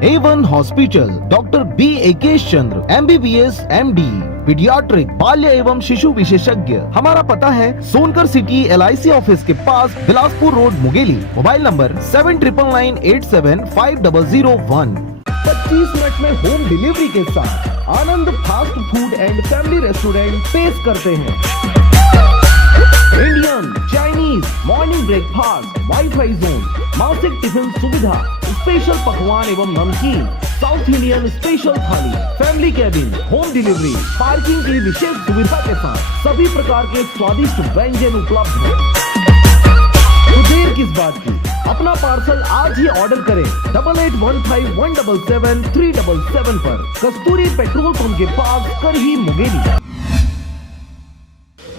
A1 hospital, doctor B एकेश चंद्र, MBBS MD, paediatric, बाल्य एवं शिशु विशेषज्ञ। हमारा पता है सोनकर सिटी LIC ऑफिस के पास, Bilaspur road, Mungeli. Mobile number 7999875001। 25 minute में होम डिलीवरी के साथ Anand fast food and family restaurant पेश करते हैं Indian, Chinese, morning breakfast, wifi zone, मासिक टिफिन सुविधा, स्पेशल पकवान एवं नमकीन, south Indian special thali, family cabin, home delivery, parking की विशेष सुविधा के साथ सभी प्रकार के स्वादिष्ट व्यंजन उपलब्ध हैं। तो देर किस बात की, अपना पार्सल आज ही ऑर्डर करें 8815177377 पर, कस्तूरी पेट्रोल पंप के पास, करही, मुंगेली।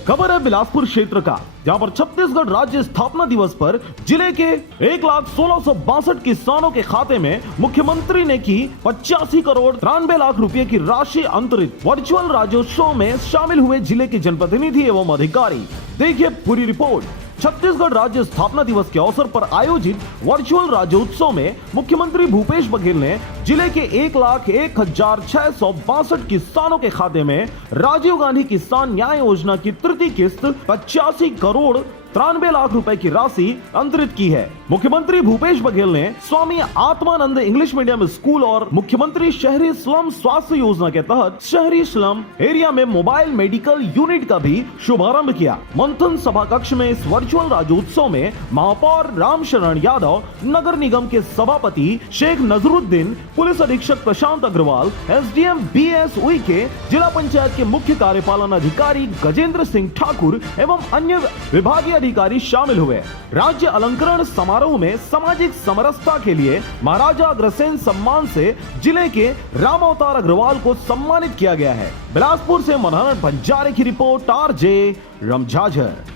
खबर है बिलासपुर क्षेत्र का, जहां पर छत्तीसगढ़ राज्य स्थापना दिवस पर जिले के 1,16,62 किसानों के खाते में मुख्यमंत्री ने की 85 करोड़ 93 लाख रुपए की राशि अंतरित। वर्चुअल राज्योत्सव में शामिल हुए जिले के जनप्रतिनिधि एवं अधिकारी। देखिए पूरी रिपोर्ट। छत्तीसगढ़ राज्य स्थापना दिवस के अवसर पर आयोजित वर्चुअल राज्योत्सव में मुख्यमंत्री भूपेश बघेल ने जिले के 1,01,662 किसानों के खाते में राजीव गांधी किसान न्याय योजना की तृतीय किस्त 85 करोड़ 93 लाख रुपए की राशि अंतरित की है। मुख्यमंत्री भूपेश बघेल ने Swami Atmanand English medium school और मुख्यमंत्री शहरी स्लम स्वास्थ्य योजना के तहत शहरी स्लम एरिया में मोबाइल मेडिकल यूनिट का भी शुभारंभ किया। मंथन सभा कक्ष में इस वर्चुअल राज्योत्सव में महापौर रामशरण यादव, नगर निगम के सभापति शेख नजरुद्दीन, पुलिस अधीक्षक प्रशांत अग्रवाल, SDM BS उइके, जिला पंचायत के मुख्य कार्यपालन अधिकारी गजेंद्र सिंह ठाकुर एवं अन्य विभागीय अधिकारी शामिल हुए। राज्य अलंकरण समारोह में सामाजिक समरसता के लिए महाराजा अग्रसेन सम्मान से जिले के राम अवतार अग्रवाल को सम्मानित किया गया है। बिलासपुर से मनोहर बंजारे की रिपोर्ट, RJ रमझाझर।